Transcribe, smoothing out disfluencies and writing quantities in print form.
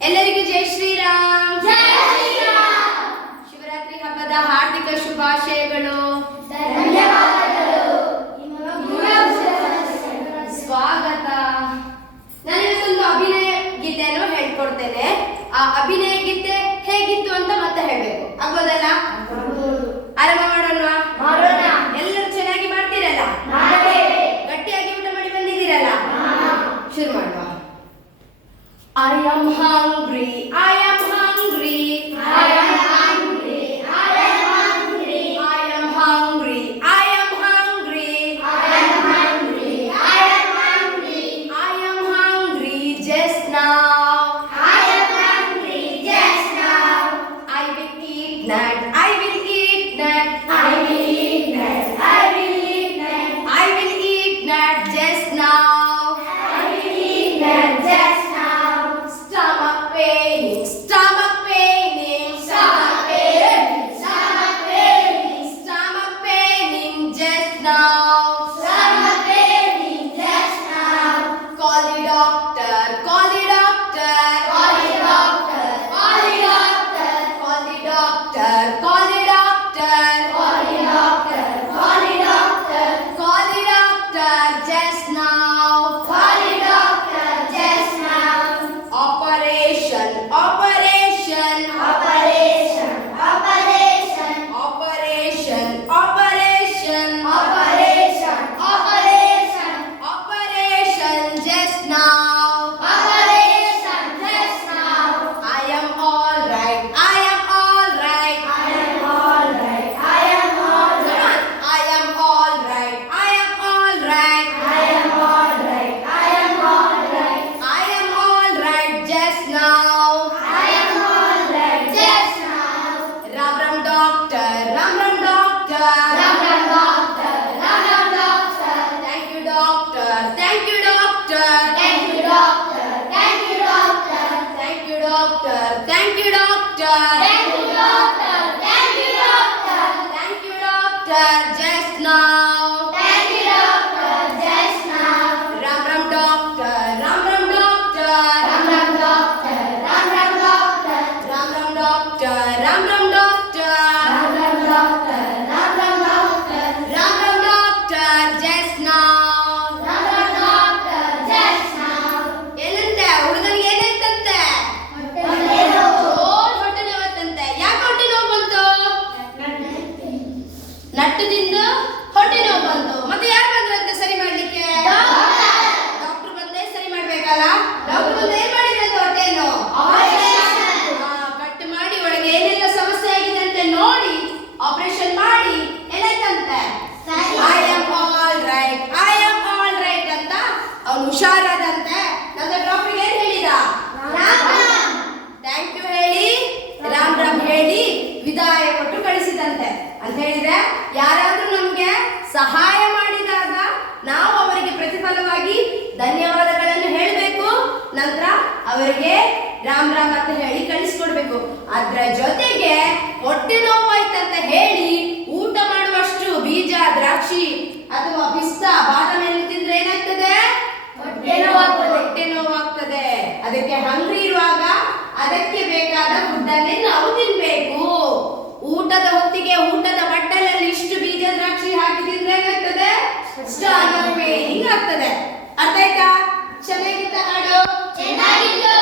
ಎಲ್ಲರಿಗೂ ಜೈ ಶ್ರೀರಾಮ್. ಜೈ ಶ್ರೀರಾಮ್. ಶಿವರಾತ್ರಿ ಹಬ್ಬದ ಹಾರ್ದಿಕ ಶುಭಾಶಯಗಳು. ಧನ್ಯವಾದಗಳು. ಸ್ವಾಗತ. ನಾನಿವತ್ತೊಂದು ಅಭಿನಯ ಗೀತೆಯನ್ನು ಹೇಳ್ಕೊಡ್ತೇನೆ. ಆ ಅಭಿನಯ ಗೀತೆ ಹೇಗಿತ್ತು ಅಂತ ಮತ್ತೆ ಹೇಳ್ಬೇಕು, ಆಗ್ಬೋದಲ್ಲ? ಆರಂಭ ಮಾಡೋಣ. ಎಲ್ಲರೂ ಚೆನ್ನಾಗಿ ಮಾಡ್ತೀರಲ್ಲ? ಗಟ್ಟಿಯಾಗಿ ಊಟ ಮಾಡಿ ಬಂದಿದ್ದೀರಲ್ಲ? ಶುರು ಮಾಡುವ. I am hungry, I am hungry, I am hungry, I am hungry, I am hungry, I am hungry, I am hungry, I am hungry, I am hungry just now. I am hungry just now. I will eat that, I will eat that, I will eat that, I will eat that, I will eat that just now. I will eat that just now. Stomach paining, stomach paining, Stomach paining, stomach paining, stomach paining just now. stomach paining just now. Call the doctor, call the doctor, Call the doctor, call the doctor, call the doctor, call the doctor, call the doctor, call the doctor, call the doctor just now. call the doctor just now. Operation, operation, Operation, operation, operation, operation, operation, operation, operation just now. operation just now. I am all right, I am all right, I am all right, I am all right, I am all right, I am all right, I am all right, I am all right, I am all right just now. I am all right just now. Ram Ram doctor, Ram Ram doctor, Ram Ram doctor, Ram Ram doctor, thank you doctor, thank you doctor, thank you doctor, thank you doctor, thank you doctor, thank you doctor, thank you doctor, thank you doctor, thank you doctor just now. thank you doctor just now. Ram Ram doctor, Ram Ram doctor, Ram Ram doctor, Ram Ram doctor, Ram Ram doctor, Ram Ram doctor, Ram Ram doctor, Ram Ram doctor, Ram Ram doctor just now. Ram Ram doctor just now. ಏನಂತೆ ಹುಡುಗನಿಗೆ ಏನಾಯ್ತಂತೆ? ಹೊಟ್ಟೆ ನೋವು. ಜೋರ್ ಹೊಟ್ಟೆ ನೋವತ್ತಂತೆ. ಯಾಕೆ ಹೊಟ್ಟೆ ನೋವು ಬಂತು? ನಟ್ಟದಿಂದ ಹೊಟ್ಟೆ ನೋವು ಬಂತು. ಮತ್ತೆ ಯಾರು ಬಂದ್ರಂತೆ ಸರಿ ಮಾಡ್ಲಿಕ್ಕೆ? ಡಾಕ್ಟರ್ ಬಂದೇ ಸರಿ ಮಾಡ್ಬೇಕಲ್ಲ? ಡಾಕ್ಟರ್ ಬಂದು ಏನ್ ಮಾಡಿದ್ರಂತೆ ಹೊಟ್ಟೆಯನ್ನು? ಕಟ್ ಮಾಡಿ ಒಳಗೆ ಏನೆಲ್ಲ ಸಮಸ್ಯೆ ಆಗಿದೆ ಅಂತ ನೋಡಿ ಆಪರೇಷನ್ ಮಾಡಿ ಏನಾಯ್ತಂತೆ? I am all right, I am all right ಅಂತ ಅವ್ನು ಹುಷಾರಾದಂತೆ. ನಂತರ ಡಾಕ್ಟರ್ ಏನ್ ಹೇಳಿದ? ಥ್ಯಾಂಕ್ ಯು ಹೇಳಿ ರಾಮ್ ರಾಮ್ ಹೇಳಿ ವಿದಾಯ ಕೊಟ್ಟು ಕಳಿಸಿದಂತೆ. ಅಂತ ಹೇಳಿದ್ರೆ ಯಾರಾದ್ರೂ ನಮ್ಗೆ ಸಹಾಯ ಮಾಡಿದಾಗ ನಾವು ಅವರಿಗೆ ಪ್ರತಿಫಲವಾಗಿ ಧನ್ಯವಾದಗಳನ್ನು ಹೇಳಬೇಕು. ನಂತರ ಅವರಿಗೆ ರಾಮ್ ರಾಮ್ ಅಂತ ಹೇಳಿ ಕಳಿಸ್ಕೊಡ್ಬೇಕು. ಅದ್ರ ಜೊತೆಗೆ ಹೊಟ್ಟೆ ನೋವಾಯ್ತಂತ ಹೇಳಿ ಊಟ ಮಾಡುವಷ್ಟು ಬೀಜ, ದ್ರಾಕ್ಷಿ ಅಥವಾ ಪಿಸ್ತಾ, ಬಾದಾಮಿ ಎಲ್ಲ ತಿಂದ್ರೆ ಏನಾಗ್ತದೆ? ಹೊಟ್ಟೆ ನೋವಾಗ್ತದೆ. ಹೊಟ್ಟೆ ನೋವಾಗ್ತದೆ. ಅದಕ್ಕೆ ಹಂಗ್ರಿ ಇರುವಾಗ ಅದಕ್ಕೆ ಬೇಕಾದ ಫುಡ್ಡನ್ನೇ ನಾವು ತಿನ್ಬೇಕು. ಊಟದ ಹೊತ್ತಿಗೆ ಊಟದ ಬಟ್ಟಲಲ್ಲಿ ಇಷ್ಟು ಬೀಜ, ದ್ರಾಕ್ಷಿ ಹಾಕಿ ತಿಂದ್ರೆ ಏನಾಗ್ತದೆ? ಸ್ಟಮಕ್ ಪೇನಿಂಗ್ ಆಗ್ತದೆ. ಅರ್ಥ ಆಯ್ತಾ? ಚೆನ್ನಾಗಿತ್ತ ಹಾಡು? ಚೆನ್ನಾಗಿತ್ತು.